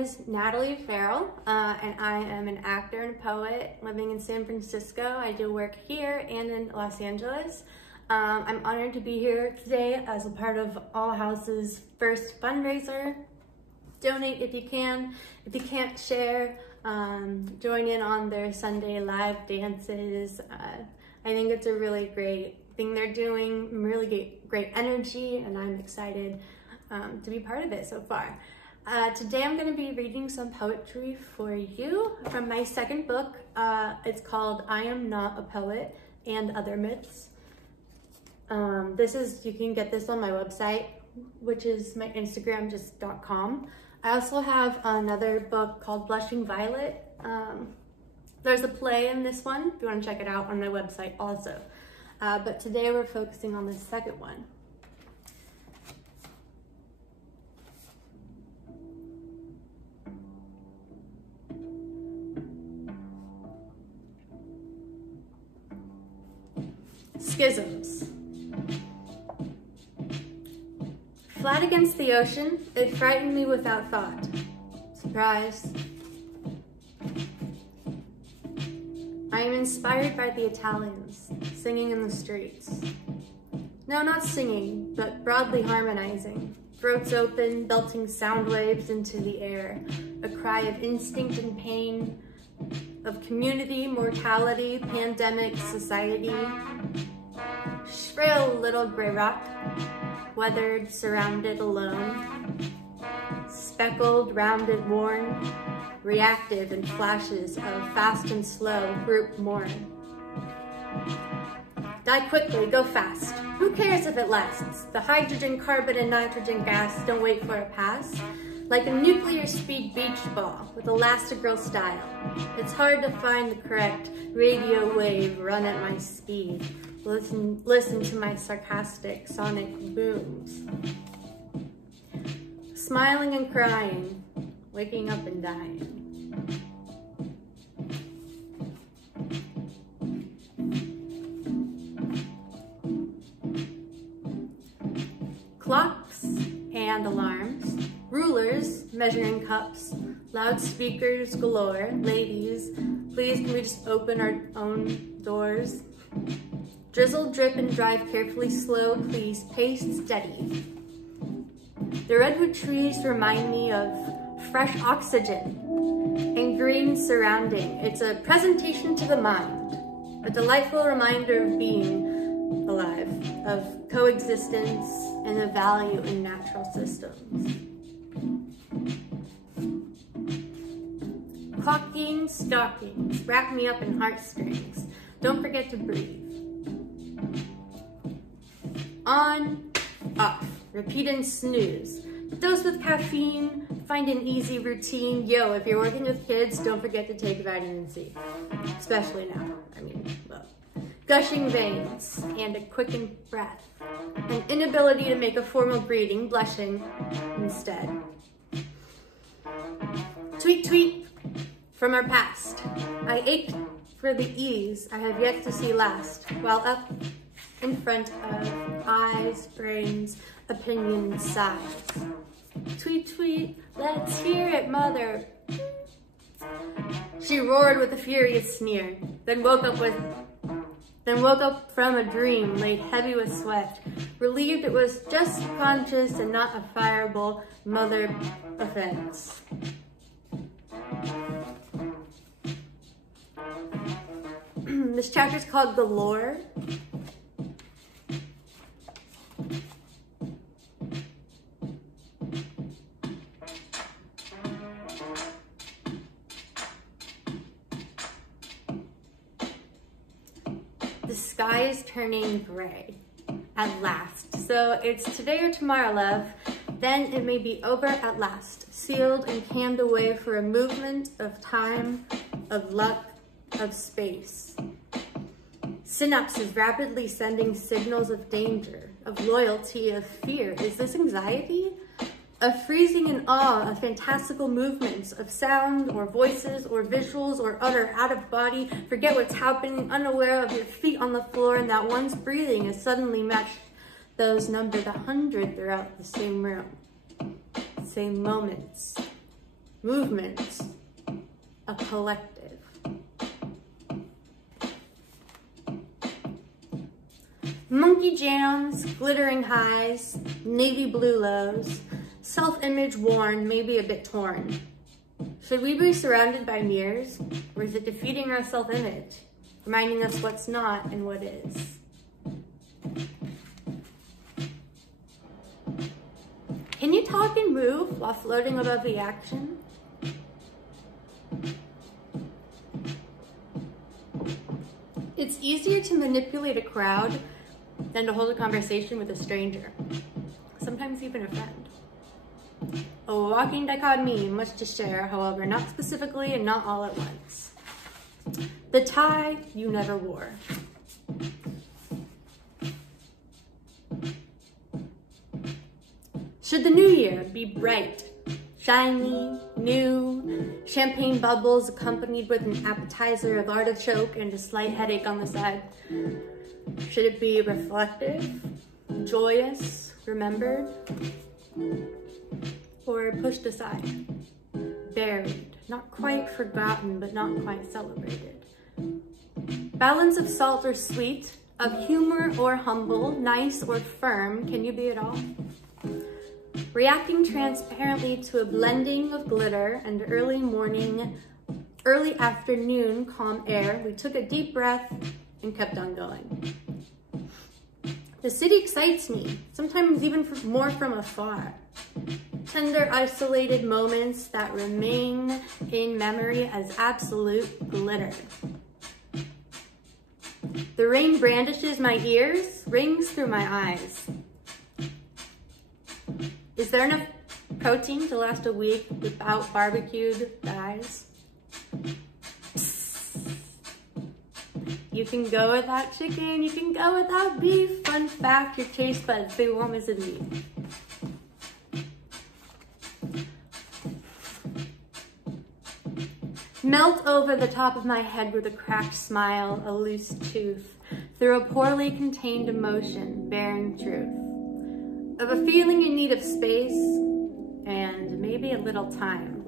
is Natalie Farrell, and I am an actor and poet living in San Francisco. I do work here and in Los Angeles. I'm honored to be here today as a part of All House's first fundraiser. Donate if you can. If you can't share, join in on their Sunday live dances. I think it's a really great thing they're doing, really great energy, and I'm excited to be part of it so far. Today I'm going to be reading some poetry for you from my second book. It's called I Am Not a Poet and Other Myths. You can get this on my website, which is my Instagram, just .com. I also have another book called Blushing Violet. There's a play in this one, if you want to check it out on my website also. But today we're focusing on the second one. Schisms. Flat against the ocean, it frightened me without thought. Surprise. I am inspired by the Italians, singing in the streets. No, not singing, but broadly harmonizing. Throats open, belting sound waves into the air. A cry of instinct and pain, of community, mortality, pandemic, society. Shrill little gray rock, weathered, surrounded, alone. Speckled, rounded, worn, reactive in flashes of fast and slow, group mourn. Die quickly, go fast. Who cares if it lasts? The hydrogen, carbon, and nitrogen gas don't wait for a pass. Like a nuclear speed beach ball with Elastigirl style. It's hard to find the correct radio wave run at my speed. Listen to my sarcastic sonic booms. Smiling and crying, waking up and dying. Clocks and alarms, rulers, measuring cups, loudspeakers galore. Ladies, please can we just open our own doors? Drizzle, drip, and drive carefully slow, please pace steady. The redwood trees remind me of fresh oxygen and green surrounding. It's a presentation to the mind, a delightful reminder of being alive, of coexistence, and of value in natural systems. Clocking stockings, wrap me up in heartstrings. Don't forget to breathe. On, off, repeat and snooze. Dose with caffeine, find an easy routine. Yo, if you're working with kids, don't forget to take vitamin C. Especially now, well. Gushing veins and a quickened breath. An inability to make a formal greeting, blushing instead. Tweet, tweet from our past. I ached for the ease I have yet to see last, while up in front of eyes, brains, opinions, sighs. Tweet, tweet, let's hear it, mother. She roared with a furious sneer, then woke up from a dream laid heavy with sweat, relieved it was just conscious and not a fireable mother offense. This chapter is called Galore. The sky is turning gray at last. So it's today or tomorrow, love. Then it may be over at last, sealed and canned away for a movement of time, of luck, of space. Synapses rapidly sending signals of danger, of loyalty, of fear. Is this anxiety? Of freezing in awe, of fantastical movements, of sound or voices or visuals or utter out of body. Forget what's happening, unaware of your feet on the floor, and that one's breathing has suddenly matched those numbered 100 throughout the same room. Same moments, movement, a collective. Monkey jams, glittering highs, navy blue lows, self-image worn, maybe a bit torn. Should we be surrounded by mirrors, or is it defeating our self-image, reminding us what's not and what is? Can you talk and move while floating above the action? It's easier to manipulate a crowd than to hold a conversation with a stranger, sometimes even a friend. A walking dichotomy, much to share, however, not specifically and not all at once. The tie you never wore. Should the new year be bright, shiny, new, champagne bubbles accompanied with an appetizer of artichoke and a slight headache on the side? Should it be reflective, joyous, remembered, or pushed aside, buried, not quite forgotten, but not quite celebrated? Balance of salt or sweet, of humor or humble, nice or firm, can you be it all? Reacting transparently to a blending of glitter and early morning, early afternoon calm air, we took a deep breath and kept on going. The city excites me, sometimes even more from afar. Tender, isolated moments that remain in memory as absolute glitter. The rain brandishes my ears, rings through my eyes. Is there enough protein to last a week without barbecued thighs? You can go without chicken, you can go without beef. Fun fact, your taste buds, they won't miss a beat. Melt over the top of my head with a cracked smile, a loose tooth, through a poorly contained emotion, bearing truth. Of a feeling in need of space, and maybe a little time.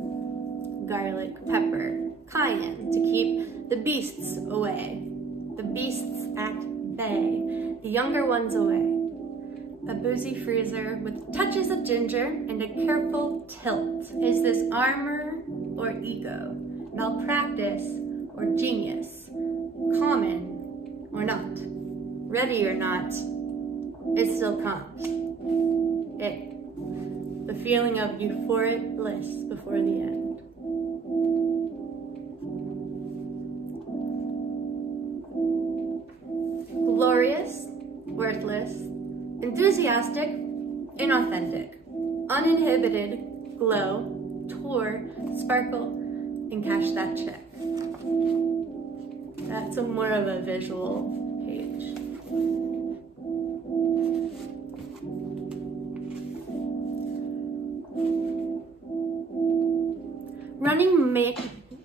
Garlic, pepper, cayenne, to keep the beasts away. The beasts at bay, the younger ones away. A boozy freezer with touches of ginger and a careful tilt. Is this armor or ego? Malpractice or genius? Common or not? Ready or not? It still comes. The feeling of euphoric bliss before the end. Glorious, worthless, enthusiastic, inauthentic, uninhibited, glow, tour, sparkle, and cash that check. That's more of a visual page.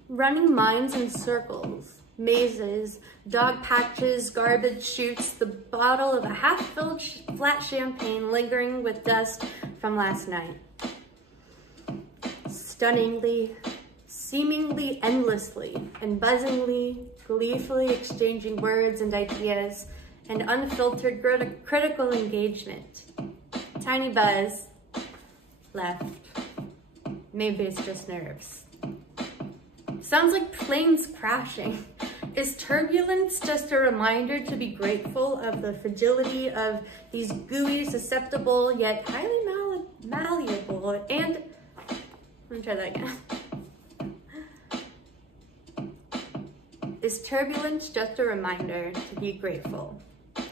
Running minds in circles, mazes, dog patches, garbage chutes, the bottle of a half-filled flat champagne lingering with dust from last night. Stunningly, seemingly endlessly, and buzzingly, gleefully exchanging words and ideas, and unfiltered critical engagement. Tiny buzz, left. Maybe it's just nerves. Sounds like planes crashing. Is turbulence just a reminder to be grateful of the fragility of these gooey, susceptible, yet highly malleable, and, let me try that again. Is turbulence just a reminder to be grateful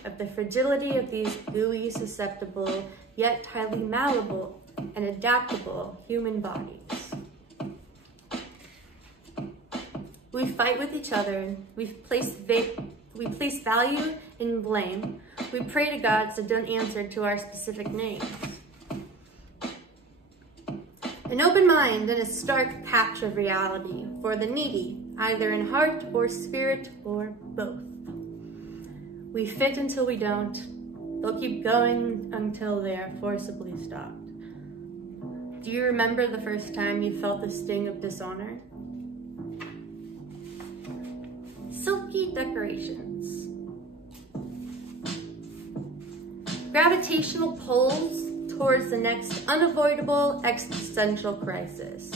of the fragility of these gooey, susceptible, yet highly malleable and adaptable human bodies? We fight with each other. We place value in blame. We pray to gods that don't answer to our specific names. An open mind in a stark patch of reality for the needy, either in heart or spirit or both. We fit until we don't. They'll keep going until they are forcibly stopped. Do you remember the first time you felt the sting of dishonor? Silky decorations. Gravitational pulls towards the next unavoidable existential crisis.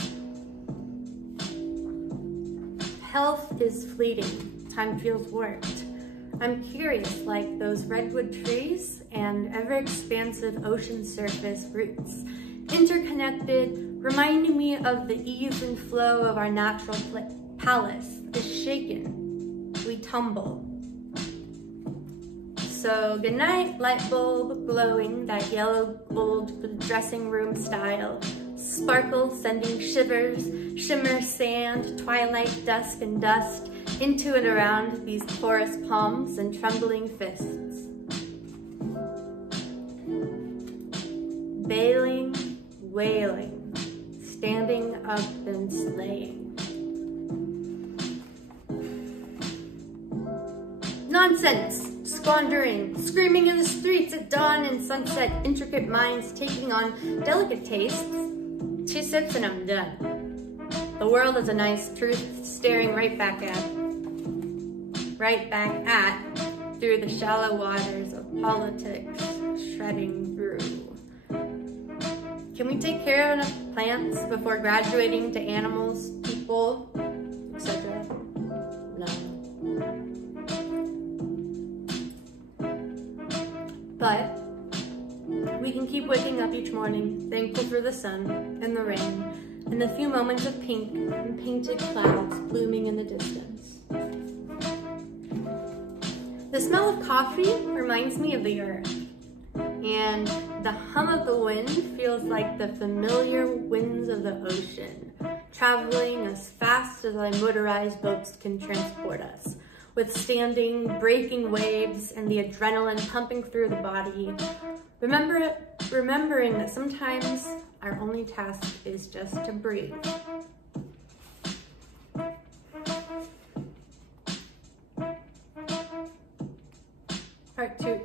Health is fleeting. Time feels warped. I'm curious, like those redwood trees and ever-expansive ocean surface roots, interconnected, reminding me of the ease and flow of our natural palace is shaken. We tumble. So good night, light bulb glowing that yellow old dressing room style. Sparkle sending shivers, shimmer sand, twilight dusk and dust into and around these porous palms and trembling fists. Bailing, wailing, standing up and slaying. Nonsense! Squandering, screaming in the streets at dawn and sunset, intricate minds taking on delicate tastes. 2 sips and I'm done. The world is a nice truth staring right back at, through the shallow waters of politics, shredding through. Can we take care of enough plants before graduating to animals, people, etc.? No. But we can keep waking up each morning, thankful for the sun and the rain, and the few moments of pink and painted clouds blooming in the distance. The smell of coffee reminds me of the earth, and the hum of the wind feels like the familiar winds of the ocean, traveling as fast as our motorized boats can transport us, withstanding breaking waves and the adrenaline pumping through the body, remembering that sometimes our only task is just to breathe. Part 2.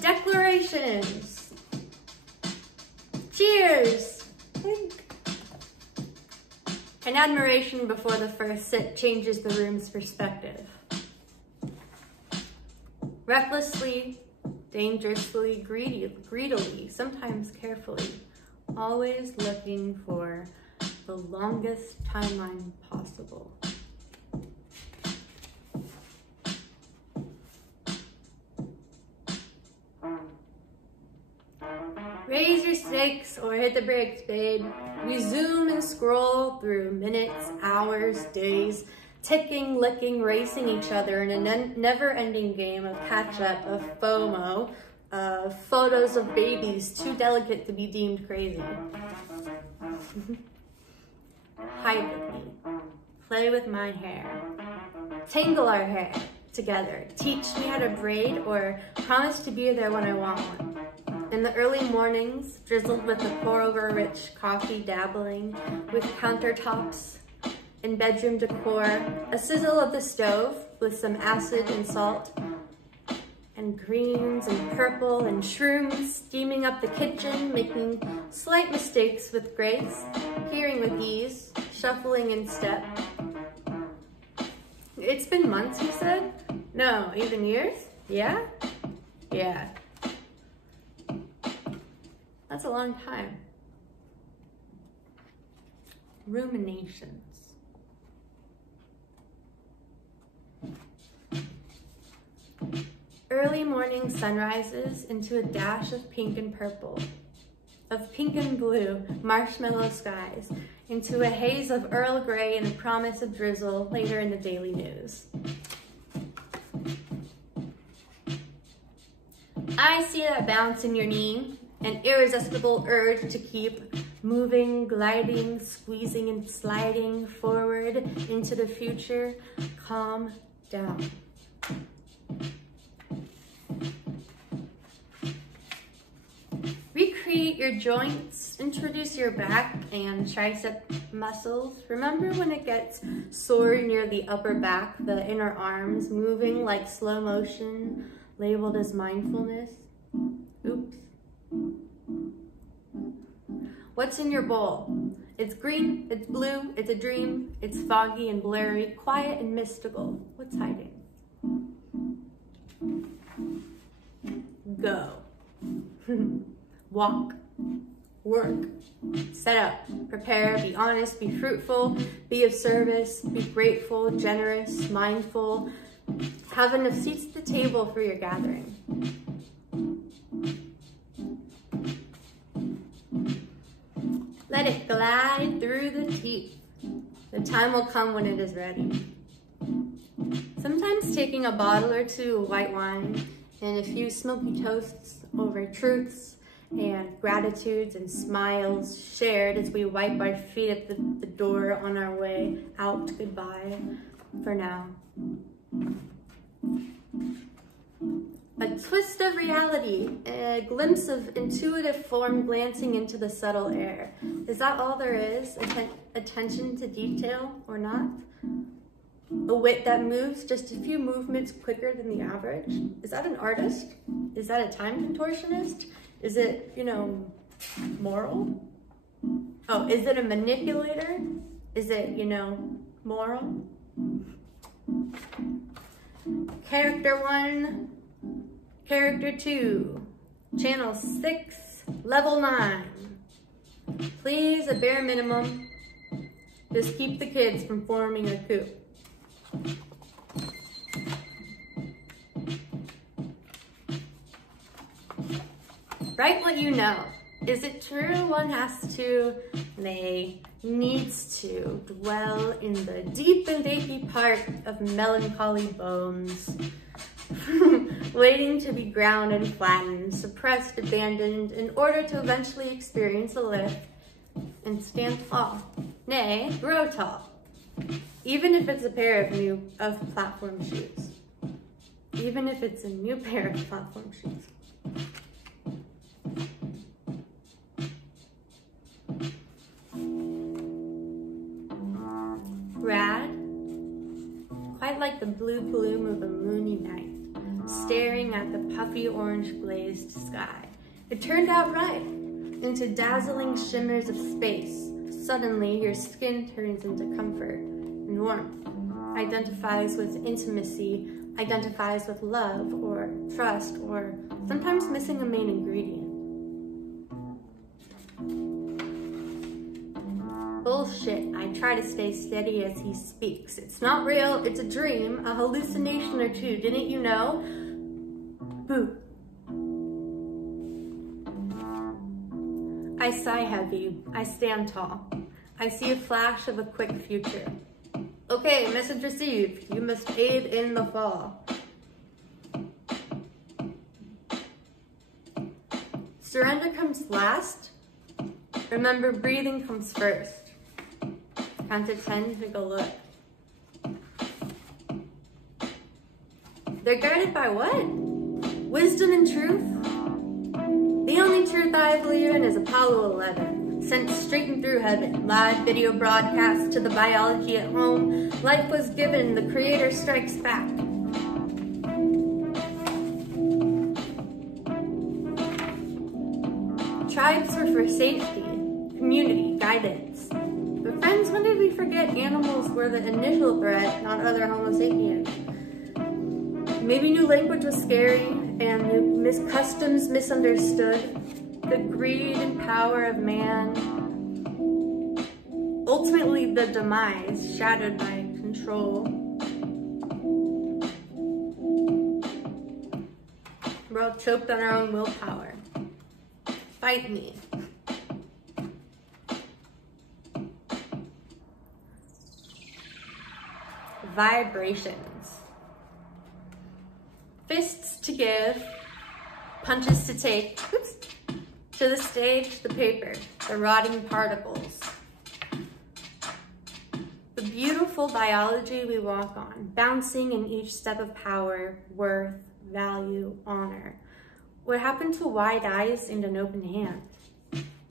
Declarations. Cheers. An admiration before the first sip changes the room's perspective. Recklessly, dangerously, greedily, sometimes carefully, always looking for the longest timeline possible. Raise your stakes or hit the brakes, babe. We zoom and scroll through minutes, hours, days, ticking, licking, racing each other in a never-ending game of catch-up, of FOMO, of photos of babies too delicate to be deemed crazy. Hide with me. Play with my hair. Tangle our hair together. Teach me how to braid or promise to be there when I want one. In the early mornings, drizzled with the pour-over rich coffee dabbling, with countertops and bedroom decor, a sizzle of the stove with some acid and salt, and greens and purple and shrooms steaming up the kitchen, making slight mistakes with grace, hearing with ease, shuffling in step. It's been months, you said? No, even years? Yeah? Yeah. That's a long time. Ruminations. Early morning sunrises into a dash of pink and purple, of pink and blue, marshmallow skies, into a haze of Earl Grey and a promise of drizzle later in the daily news. I see that bounce in your knee, an irresistible urge to keep moving, gliding, squeezing and sliding forward into the future. Calm down. Recreate your joints, introduce your back and tricep muscles. Remember when it gets sore near the upper back, the inner arms moving like slow motion, labeled as mindfulness? Oops. What's in your bowl? It's green, it's blue, it's a dream, it's foggy and blurry, quiet and mystical. What's hiding? Go. Walk. Work. Set up. Prepare. Be honest. Be fruitful. Be of service. Be grateful, generous, mindful. Have enough seats at the table for your gathering. Let it glide through the teeth. The time will come when it is ready. Sometimes taking a bottle or two of white wine and a few smoky toasts over truths and gratitudes and smiles shared as we wipe our feet at the door on our way out. Goodbye for now. A twist of reality, a glimpse of intuitive form glancing into the subtle air. Is that all there is? Attention to detail or not? A wit that moves just a few movements quicker than the average? Is that an artist? Is that a time contortionist? Is it, moral? Oh, is it a manipulator? Is it, moral? Character 1, Character 2, Channel 6, Level 9. Please, a bare minimum, just keep the kids from forming a coup. Write what you know. Is it true one has to, needs to dwell in the deep and achy part of melancholy bones, waiting to be ground and flattened, suppressed, abandoned, in order to eventually experience a lift and stand tall, nay, grow tall, even if it's a pair of platform shoes, even if it's a new pair of platform shoes. Rad, quite like the blue gloom of a moony night, staring at the puffy orange glazed sky. It turned out right, into dazzling shimmers of space. Suddenly, your skin turns into comfort and warmth, identifies with intimacy, identifies with love or trust, or sometimes missing a main ingredient. Bullshit, I try to stay steady as he speaks. It's not real, it's a dream, a hallucination or two, didn't you know? Boo. I sigh heavy, I stand tall. I see a flash of a quick future. Okay, message received. You must aid in the fall. Surrender comes last. Remember, breathing comes first. Count to 10, take a look. They're guided by what? Wisdom and truth? The only truth I believe in is Apollo 11, sent straight and through heaven. Live video broadcast to the biology at home. Life was given, the creator strikes back. Tribes were for safety, community, guidance. But friends, when did we forget animals were the initial threat, not other Homo sapiens? Maybe new language was scary and new customs misunderstood. The greed and power of man. Ultimately, the demise shadowed by control. We're all choked on our own willpower. Fight me. Vibrations. Fists to give, punches to take. Oops. To the stage, the paper, the rotting particles. The beautiful biology we walk on, bouncing in each step of power, worth, value, honor. What happened to wide eyes and an open hand?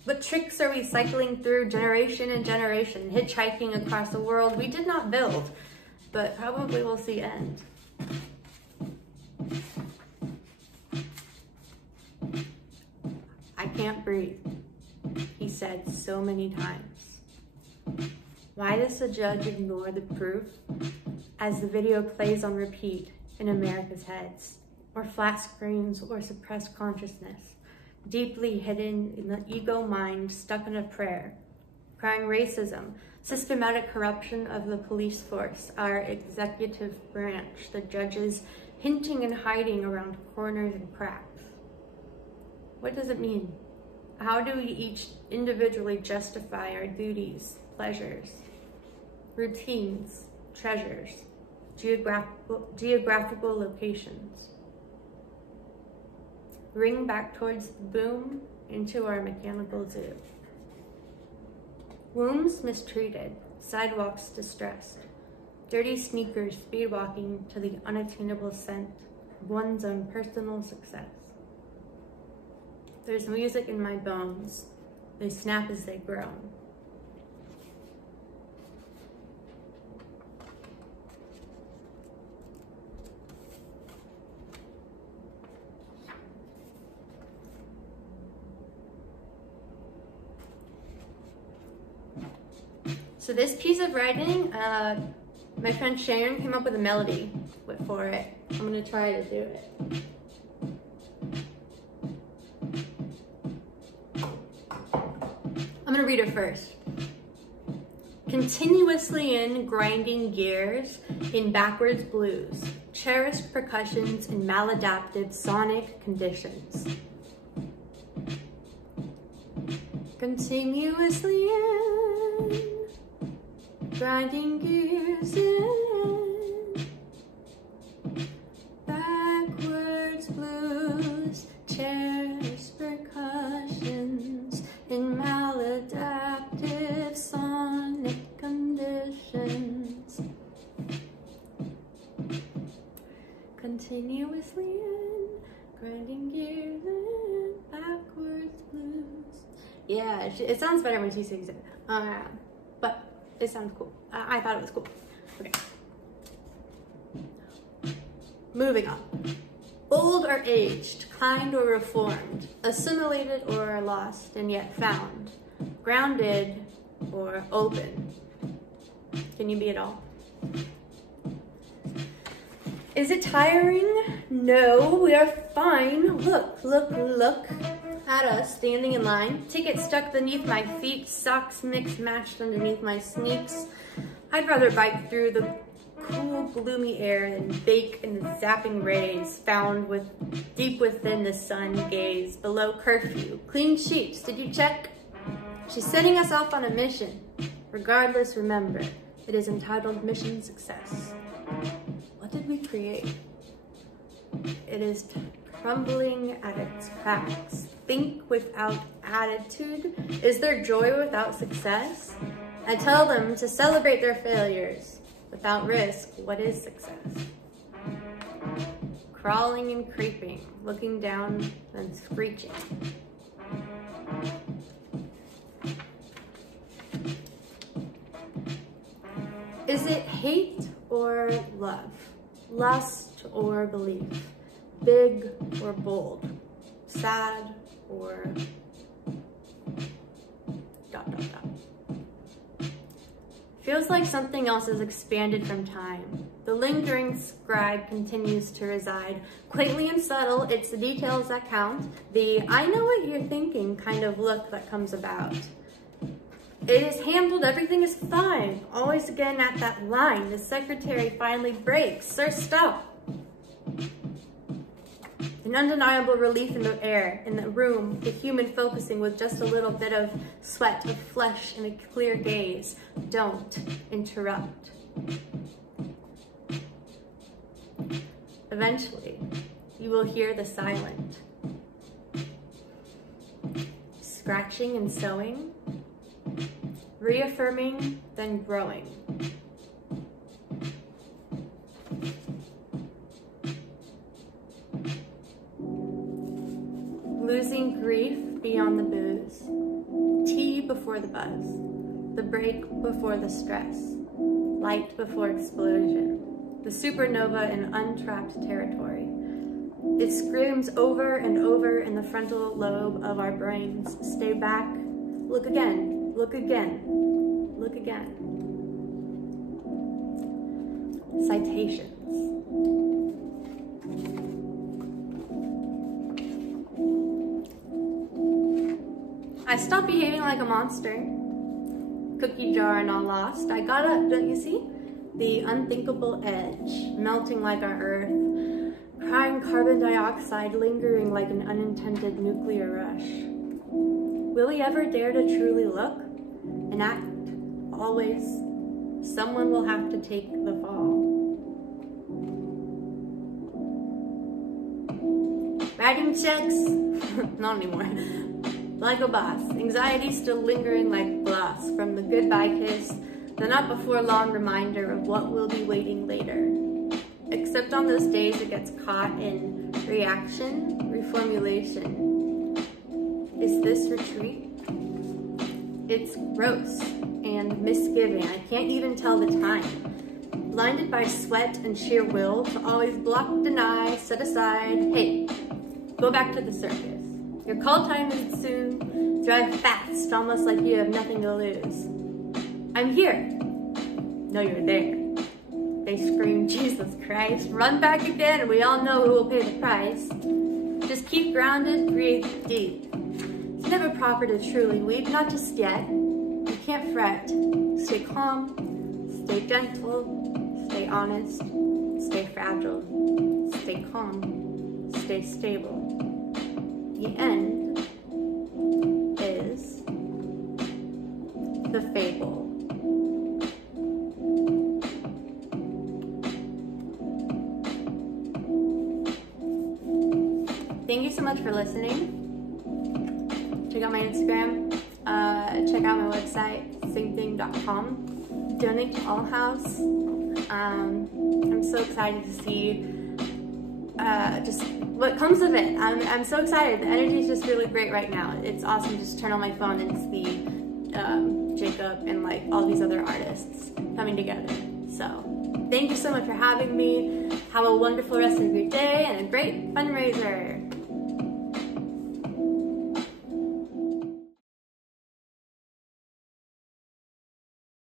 What tricks are we cycling through generation and generation, hitchhiking across a world we did not build, but probably will see end? I can't breathe. he said so many times. Why does the judge ignore the proof as the video plays on repeat in America's heads, or flat screens, or suppressed consciousness, deeply hidden in the ego mind stuck in a prayer, crying racism, systematic corruption of the police force, our executive branch, the judges hinting and hiding around corners and cracks? What does it mean? How do we each individually justify our duties, pleasures, routines, treasures, geographical locations? Ring back towards the boom into our mechanical zoo. Wombs mistreated, sidewalks distressed, dirty sneakers speed walking to the unattainable scent of one's own personal success. There's music in my bones. They snap as they grow. So this piece of writing, my friend Sharon came up with a melody for it. I'm gonna try to do it. I'm gonna read it first. Continuously in grinding gears in backwards blues, cherished percussions in maladaptive sonic conditions. Continuously in grinding gears in backwards blues, cherished percussions in maladaptive sonic conditions. Continuously in grinding gears in backwards blues. Yeah, it sounds better when she sings it. But it sounds cool. I thought it was cool. Okay. Moving on. Old or aged, kind or reformed, assimilated or lost and yet found, grounded or open. Can you be it all? Is it tiring? No, we are fine. Look, look, look at us standing in line. Ticket stuck beneath my feet, socks mixed matched underneath my sneaks. I'd rather bike through the cool, gloomy air than bake in the zapping rays found deep within the sun gaze below curfew. Clean sheets, did you check? She's sending us off on a mission. Regardless, remember, it is entitled Mission Success. What did we create? It is crumbling at its cracks. Think without attitude. Is there joy without success? I tell them to celebrate their failures. Without risk, what is success? Crawling and creeping, looking down and screeching. Is it hate or love? Lust or belief? Big or bold? Sad or ... Feels like something else is expanded from time. The lingering scribe continues to reside. Quaintly and subtle, it's the details that count. The I know what you're thinking kind of look that comes about. It is handled, everything is fine. Always again at that line, the secretary finally breaks. Sir, stop. An undeniable relief in the air, in the room, the human focusing with just a little bit of sweat, of flesh, and a clear gaze. Don't interrupt. Eventually, you will hear the silent. Scratching and sewing, reaffirming, then growing. Losing grief beyond the booze, tea before the buzz, the break before the stress, light before explosion, the supernova in untrapped territory. It screams over and over in the frontal lobe of our brains. Stay back, Look again. Look again. Look again. Citations. I stopped behaving like a monster. Cookie jar and all lost. I got up, don't you see? The unthinkable edge, melting like our earth, crying carbon dioxide, lingering like an unintended nuclear rush. Will we ever dare to truly look and act? Always, someone will have to take the fall. Writing checks? Not anymore. Like a boss, anxiety still lingering like gloss from the goodbye kiss, the not before long reminder of what will be waiting later. Except on those days it gets caught in reaction, reformulation. Is this retreat? It's gross and misgiving. I can't even tell the time. Blinded by sweat and sheer will to always block, deny, set aside. Hey, go back to the circus. Your call time is soon. Drive fast, almost like you have nothing to lose. I'm here. No, you're there. They scream, Jesus Christ. Run back again, and we all know who will pay the price. Just keep grounded, breathe deep. It's never proper to truly weep, not just yet. You can't fret. Stay calm, stay gentle, stay honest, stay fragile, stay calm, stay stable. The end is the fable. Thank you so much for listening. Check out my Instagram, check out my website, samething.com. Donate to All House. I'm so excited to see just what comes of it. I'm so excited. The energy is just really great right now. It's awesome to just turn on my phone and see Jacob and like all these other artists coming together. So thank you so much for having me. Have a wonderful rest of your day and a great fundraiser.